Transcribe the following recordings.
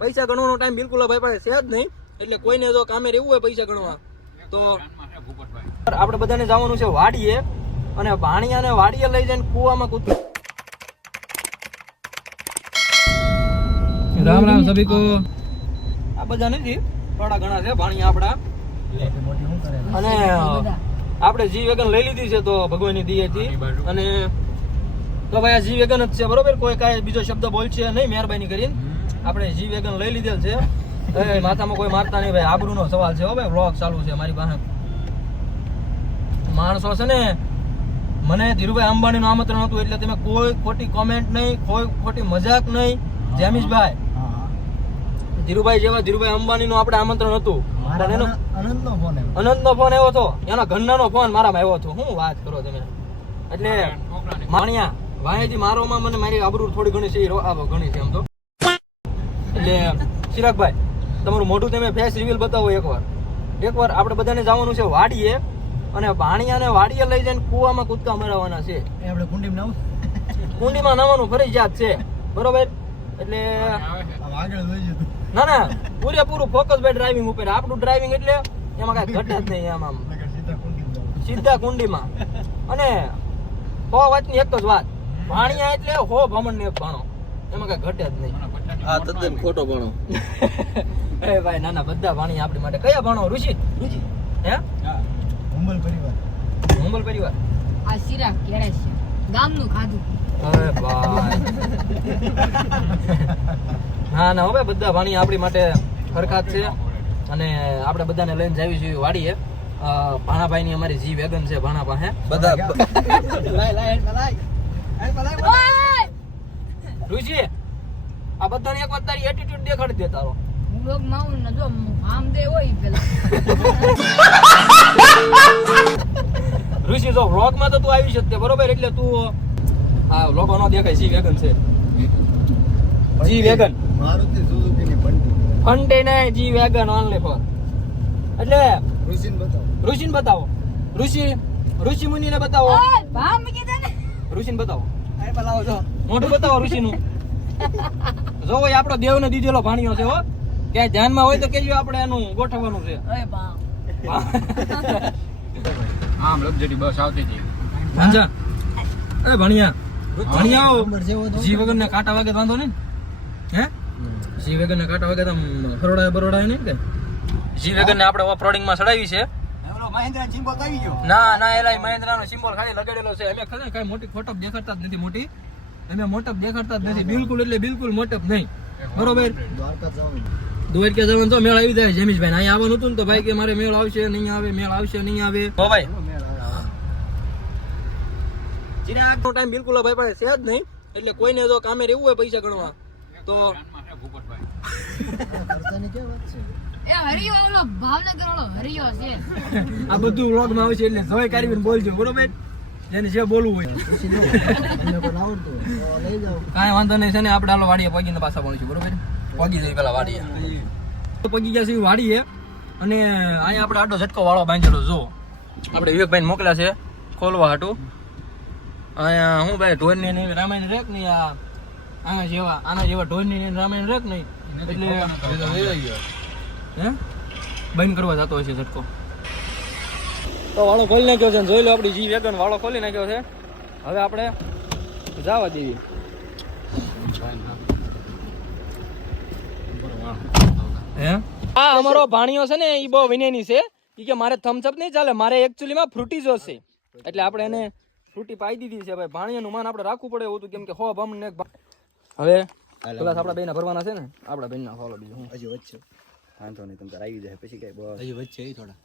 પૈસા ગણવાનો ટાઈમ બિલકુલ ભાઈ પાસે છે જ નહીં. એટલે કોઈને જો કામે રહેવું હોય પૈસા ગણવા તો આપણે બધાને જવાનું છે વાડીએ અને ભાણિયાને વાડીએ લઈ જઈને કૂવામાં કૂદ રામ રામ સભી કો આ બધા નથી થોડા ઘણા છે ભાણિયા આપણા અને આપણે જી વેગન લઈ લીધી છે તો ભગવાનની દિયેથી. અને તો ભાઈ આ જી વેગન જ છે બરોબર? કોઈ કાંઈ બીજો શબ્દ બોલશે નહીં મહેરબાની કરીને. આપણે જી વેગન લઈ લીધેલ છે. એ માથામાં કોઈ મારતા નહીં ભાઈ. આબરૂનો સવાલ છે હો ભાઈ. વ્લોગ ચાલુ છે મારી પાસે. માણસો છે ને મને ધીરુભાઈ અંબાણીનું આમંત્રણ હતું એટલે તમે કોઈ ખોટી કોમેન્ટ નહીં કોઈ ખોટી મજાક નહીં. જેમીશભાઈ ધીરુભાઈ જેવા ધીરુભાઈ અંબાણીનું આપણે આમંત્રણ હતું. પણ એનો આનંદનો ફોન અનંતનો ફોન આવ્યો હતો. એના ઘરનાનો ફોન મારામાં આવ્યો હતો. હું વાત કરો તમે. એટલે માણિયા ભાઈજી મારોમાં મને મારી આબરૂ થોડી ઘણી છે ઘણી છે એમ તો. એટલે ચિરાગભાઈ તમારું મોઢું તમે ફેસ રિવીલ બતાવો એકવાર. એકવાર આપણે બધાને જવાનું છે વાડીએ અને ભાણિયાને વાડીએ લઈ જઈને કૂવામાં કૂદકા મરાવવાના છે. એ આપણે કુંડીમાં નાવું કુંડીમાં નાવાનું ફરજિયાત છે. બરોબર? એટલે ના ના પૂરેપૂરું ફોકસ ભાઈ ડ્રાઇવિંગ ઉપર. આપણું ડ્રાઇવિંગ એટલે એમાં કાંઈ ઘટે જ નહીં એમ આમ. સીધા કુંડીમાં જવું. સીધા કુંડીમાં. અને હો વાતની એક જ વાત. ભાણિયા એટલે હો ભમણ ને એક ભાણો. એમાં કાંઈ ઘટે જ નહીં. આ તદ્દન ખોટો ભણો. એ ભાઈ નાના બધા ભાણી આપણી માટે. કયા ભાણો ઋષિ? ઋષિ. હે? હુંબલ પરિવાર. હુંબલ પરિવાર. આ સિરા કેળે છે. ગામનું ખાધું. અરે ભાઈ. ના ના હવે બધા ભાણી આપણી માટે ફરખાત છે. અને આપણે બધાને લઈને જાવી જોઈએ વાડીએ. ભાણાભાઈ ભાણાભાઈની અમારી જી વેગન છે ભાણા પાસે બધા લાય લાય લાય લાય ઓય! ઋષિ આ બધાને એક વાર તારી એટીટ્યુડ દેખાડી દે તારો. હું લોક માઉન ને જો આમ દે હોય પેલા. ઋષિ જો વ્લોગમાં તો તું આવી શકતે બરોબર? એટલે તું આ નો દેખાય જી વેગન છે. G wagon. મારુતિ સુઝુકીની બંટી ફંટે ને જી વેગન ઓનલી ફોર એટલે ઋષિને બતાવો. ઋષિને બતાવો. ઋષિ ઋષિ બતાવો. ભા ને. ઋષિને બતાવો. આ બતાવો જો મોઢું બતાવો ઋષિનું. જો એ આપણો દેવને દીધેલો ભાણિયો છે હો. ક્યાંય ધ્યાનમાં હોય તો કેજો આપણે એનું ગોઠવવાનું છે. આમ લક્ઝરી બસ આવતી હતી. ભાંજા. એ ભણિયા. ભણિયાઓ જી વગર ને કાંટા વાગે વાંધો નહીં. હે? જી વગર ને કાંટા વાગે તો આમ હરોડાય બરોડાય નહીં કે? જી વગર ને આપણે ઓફરોડિંગમાં ચડાવી છે. ના ના એલા મહેન્દ્રા નો સિમ્બોલ ખાલી લગાડેલો છે. એટલે ખરે કઈ મોટી ફોટો દેખાડતા જ નથી મોટી. અમે મોટપ દેખાડતા જ નથી. બિલકુલ એટલે બિલકુલ મોટપ નહીં. બરોબર? દ્વારકા જવાનું તો મેળ આવી જાય. જમીશભાઈ અહીંયા આવવાનું હતું ને તો ભાઈ કે મારે મેળ આવશે નહીં આવે મેળ આવશે નહીં આવે. હો ભાઈ. મેળ આવે. ચિરાગ નો ટાઈમ બિલકુલ ભાઈ પાસે છે જ નહીં. એટલે કોઈને જો કામે રહેવું હોય પૈસા ગણવા તો ખર્ચાની કેમ વાત છે એ હરિયો ઓલો ભાવનગર ઓલો હરિયો છે. આ બધું વ્લોગમાં આવશે એટલે સવાય કાઢીને બોલજો. બરોબર? જેને જે બોલવું હોય. કાંઈ વાંધો નહીં છે ને આપણે હાલો વાડીએ પગીને પાછા પહોંચીશું બરોબર? પગી જઈ પેલા વાડીએ. પગી ગયા છે વાડીએ અને અહીંયા આપણે આડો ઝટકો વાળો બાંધેલો જો આપણે વિવેકભાઈ મોકલ્યા છે ખોલવા હાટું. અહીંયા હું ભાઈ ઢોરની ને રામાયણ રેક નહીં આ આના જેવા આના જેવા ઢોરની ને રામાયણ રેક નહીં એટલે હે? બંધ કરવા જતો હોય છે ઝટકો. તો વાળો ખોલી નાખ્યો છે જોઈ લો આપણી જી વેગન વાળો ખોલી નાખ્યો છે. હવે આપણે જવા દેવી. હા? આ અમારો ભાણિયો છે ને એ બહુ વિનયની છે. એ કે મારે થમ્સઅપ નહીં ચાલે મારે એકચ્યુઅલીમાં ફ્રૂટી જોશે એટલે આપણે એને ફ્રૂટી પાઈ દીધી છે ભાઈ. ભાણિયાનું માન આપણે રાખવું પડે એવું હતું કેમ કે હો ભમ ને હવે પેલા આપણા બેના ભરવાના છે ને આપણા બેનના ફોલો બીજું હું હજી વચ્ચે. વાંધો નહીં તમે આવી જાય પછી કઈ બસ. હજી વચ્ચે થોડા.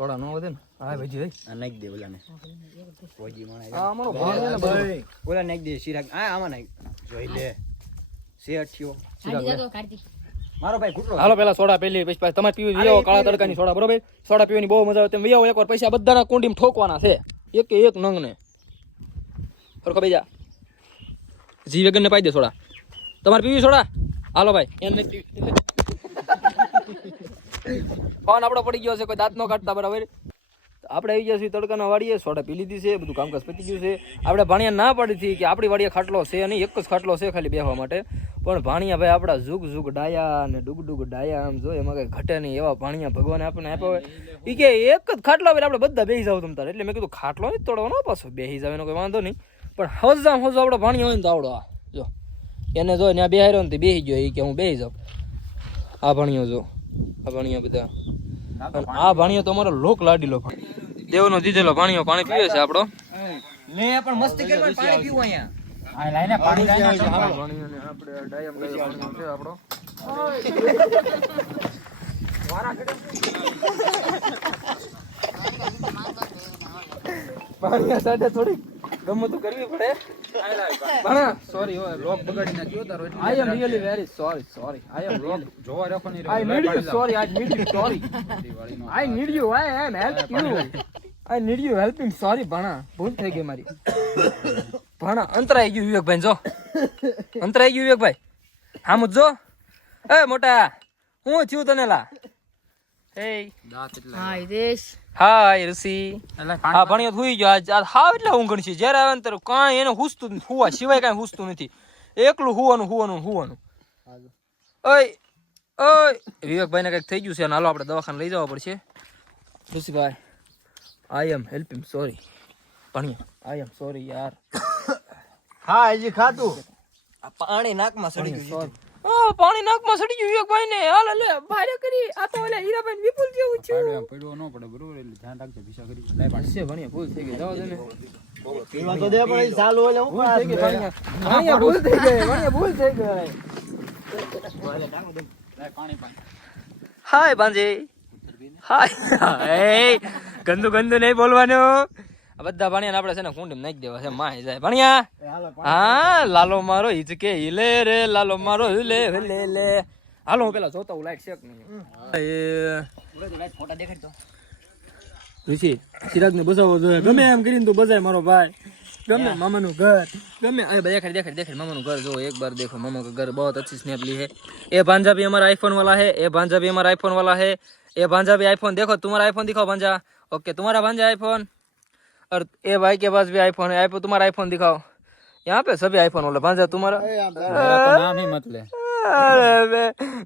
સોડા નો વધે ને? હા ભાઈ ભાઈ. આ નાખી દે ઓલાને. ફોજી મણાય આ અમારો ભાણિયો ને ભાઈ? ઓલા નાખી દે શિરાગ આ આમાં નાખ. જોઈ લે. સે થયો. મારો ભાઈ ઘૂટલો હાલો પેલા સોડા પેલી પછી પાછી તમારે પીવી વિયો કાળા તડકાની સોડા બરોબર? સોડા પીવાની બહુ મજા આવે. તમે વિયો એકવાર પૈસા બધાના કુંડીમાં ઠોકવાના છે. એક એક નંગ ને સરખો બેજા જી વેગન ને પાઈ દે સોડા. તમારે પીવી સોડા? હાલો ભાઈ. એમ નથી. પીવી ફોન આપણો પડી ગયો છે, કોઈ દાંત નો કાઢતા બરાબર. આપણે આવી ગયા છીએ તડકાના વાડીએ, સોડા પી લીધી છે, બધું કામકાજ પતી ગયું છે. આપણે ભાણિયા ના પાડી હતી કે આપણી વાડીએ ખાટલો છે નહીં, એક જ ખાટલો છે ખાલી બેહવા માટે. પણ ભાણિયા ભાઈ આપણા ઝુગ ઝુગ ડાયા અને ડુગ ડુગ ડાયા આમ જો, એમાં કઈ ઘટે નહીં એવા ભાણિયા ભગવાને આપણને આપ્યા હોય. એ કે એક જ ખાટલો આવે આપણે બધા બેસી જાવ તમ એટલે મેં કીધું ખાટલો નહીં તોડવાનો પાછો. બેસી જાવ એનો કોઈ વાંધો નહીં. પણ હજામ હજુ આપણો ભાણિયા હોય ને તો આવડો આ. જો. એને જો ત્યાં બેહાર્યો ને તે બેસી ગયો એ કે હું બેસી જાઉં. આ ભાણિયો જો. આ ભાણિયા બધા. આ ભાણિયો તો અમારો લોક લાડીલો દેવનો દીધેલો ભાણિયો પાણી પીવે છે આપણો. લે પણ મસ્તી પાણી પીવું અહીંયા. આ લાઈને પાણી લાઈને આપણે ડાયમ ગાયો છે આપણો. ભાણિયા સાથે થોડી ગમતું કરવી પડે. સોરી લોક બગાડી નાખ્યો તારો I am really very sorry sorry I am લોક જોવા રાખો ભણા. ભૂલ થઈ ગઈ મારી. ભણા અંતરાઈ ગયું વિવેકભાઈ જો. અંતરાઈ ગયું વિવેકભાઈ. હા મુજ જો. એ મોટા હું થયું તને લા એ દાંત એટલે હા હિતેશ હાય ઋષિ. એટલે હા ભણ્યો હુઈ ગયો. આજ આજ હાવ એટલે ઊંઘણ છે. જ્યારે આવે ને કાંઈ એને હુસતું હુવા સિવાય કાંઈ હુસતું નથી. એકલું હુવાનું હુવાનું હુવાનું. ઓય ઓય. વિવેકભાઈને કંઈક થઈ ગયું છે અને હાલો આપણે દવાખાને લઈ જવા પડશે. ઋષિભાઈ આઈ એમ હેલ્પ હિમ સોરી ભણ્યા આઈ એમ સોરી યાર. હા હજી ખાતું પાણી નાકમાં સડી ગયું પાણી નાકમાં સડી ગયું વિવેકભાઈ ને હાલ લે ભારે કરી આ તો ઓલા હીરાભાઈ વિપુલ જેવું છું પાડ્યું એમ પડ્યો ન પડે બરોબર એટલે ધ્યાન રાખજો ભીસા કરી લાય પાણી હશે ભણ્યા ભૂલ થઈ ગઈ જવા દે ને પીવા તો દે પણ હજી ચાલુ હોય એટલે હું ભૂલ થઈ ગઈ ભણ્યા ભણ્યા ભૂલ થઈ ગઈ ભણ્યા ભૂલ થઈ ગઈ લાય પાણી પાણી હાય બાંજે હાય એ ગંદુ ગંદુ નહીં બોલવાનું આ બધા ભાણિયા આપણે છે ને કુંડી નાખી દેવા છે માય જાય ભણ્યા હા લાલો મારો હિચકે हिले રે લાલો મારો हिले हिले લે હાલો હું પેલા જોતા હું લાઈટ શેક નહીં એ ફોટા દેખાડ તો ઋષિ ચિરાગ ને બસાવો જોઈએ ગમે એમ કરીને તું બજાય મારો ભાઈ ગમે મામાનું ઘર ગમે અરે દેખાડ દેખાડ દેખાડ મામાનું ઘર જો એક બાર देखो मामा का घर बहुत अच्छी स्नैप ली है ये भांजा भी हमारा आईफोन वाला है ये भांजा भी हमारा आईफोन वाला है ये भांजा भी आईफोन देखो तुम्हारा आईफोन दिखाओ भांजा ओके तुम्हारा भांजा आईफोन और ये भाई के पास भी आईफोन है आईफोन तुम्हारा आईफोन दिखाओ यहाँ पे सभी आईफोन वाला भांजा तुम्हारा मेरा तो नाम ही मत ले अरे मे-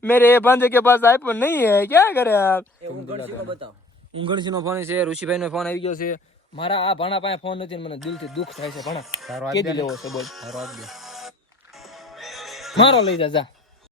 मेरे ये भांजे के पास आईफोन नहीं है क्या करे आप બતાવો ઊંઘણસી નો ફોન છે ઋષિભાઈ નો ફોન આવી ગયો છે મારા આ ભાણા પાસે ફોન નથી ને મને દિલથી દુઃખ થાય છે તારો ભાણા આજ કેદી દે ને. લેવો છે બોલ તારો આજ દે. મારો લઈ જા જા